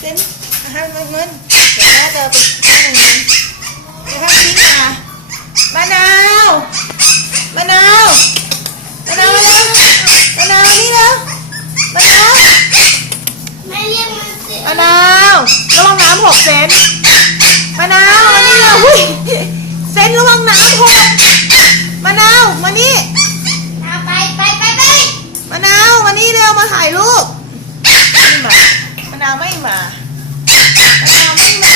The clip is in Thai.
เต็ห้ามเงินเดี๋ยวแม่จะไปห้ามเงินไปห้ามทิ้งอะมะนาวมะนาวมะนาวแล้วมะนาวนี่แล้วมะนาวแม่เรียกมันมะนาวระวังน้ำหกเซนมะนาวมานี่เลยหุ้ยเซนระวังน้ำหกมะนาวมานี่มะนาวมานี่เร็วมาถ่ายรูปะนาวไม่ม